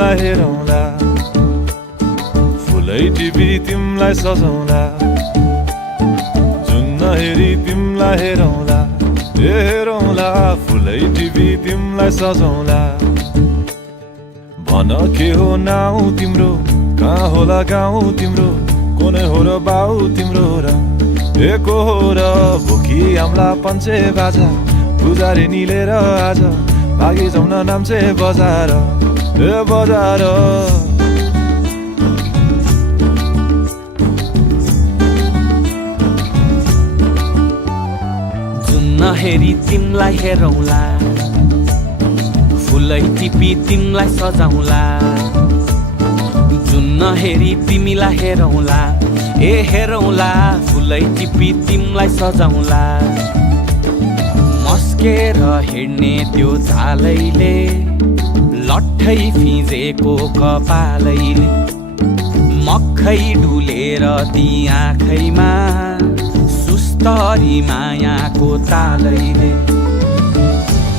तिमलाई हेरौँला फुलै टिपी तिमलाई सजाउँला जुन हेरी तिमलाई हेरौँला हेरौँला फुलै टिपी तिमलाई सजाउँला भन के हो नाउ तिम्रो कहाँ होला गाउँ तिम्रो कोने हो र बाउ तिम्रो र को हो र भोकी आम्ला पञ्चे बाजा पुजारी निलेर आज भागी जाउँ न नाम्चे बजार बजार जुन हेरी तिमलाई हेरौँला फुलै टिपी तिमलाई सजाउँला जुन हेरी तिमीलाई हेरौँला हेरौँला फुलै टिपी तिमलाई सजाउँला मस्केर हिँड्ने त्यो झालैले लट्ठै फिजेको कपालैले मक्खै डुलेर ती आँखैमा सुस्तरी मायाको तालैले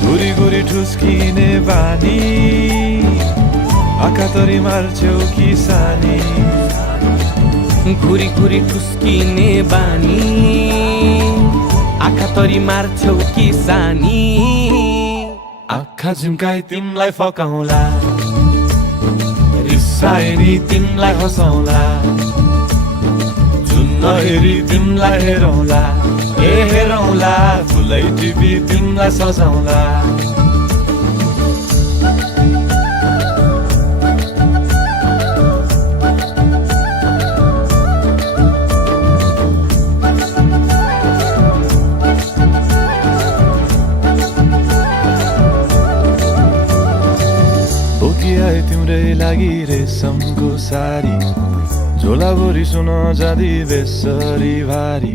गुरी गुरी ठुस्किने बानी आँखातरी मार्छौ कि सानी घुरी घुरी ठुस्किने बानी आँखा तरी मार्छौ कि सानी आँखा झुम्काई तिमलाई फकाउँला रिसाएनी तिमलाई हँसाउँला जुन हेरी तिमलाई हेरौँला हेरौँला फुलै टिपी तिमलाई सजाउँला आए तिम्रै लागि रेशमको सारी झोलाभरि सुन जाँदी बेसरी भारी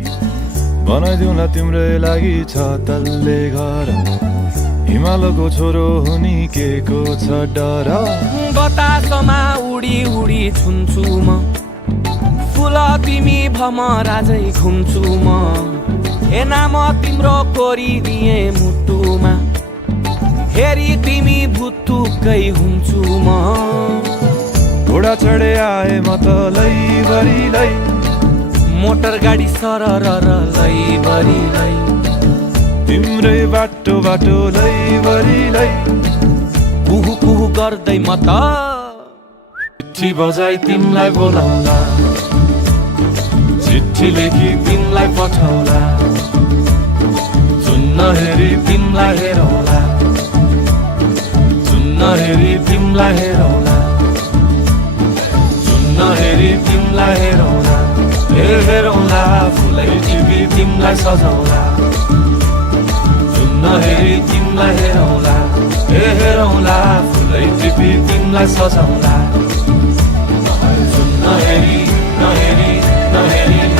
बनाइदिउँला तिम्रै लागि छ तल्ले घर हिमालको छोरो हुनी के को छ डर बतासमा उडी उडी छुन्छु म फुल तिमी भमराजै घुम्छु म नाम तिम्रो कोरिदिए मुटुमा हेरी तिमी भुत्तुकै हुन्छु म घोडा चढे आए म त लैभरि मोटर गाडी सरर लैभरि तिम्रै बाटो बाटो लैभरि कुहु कुहु गर्दै म त चिठी बजाई तिमलाई बोलाउँला चिठी लेखी तिमलाई पठाउँला जुन हेरी तिमलाई हेरौँला हेरी तिमलाई हेरौँला जुन हेरी तिमलाई हेरौँला हेरौँला फुलै टिपी तिमलाई सजाउँला जुन हेरी तिमलाई हेरौँला हेरौँला फुलै टिपी तिमलाई सजाउँला जुन हेरी नहेरी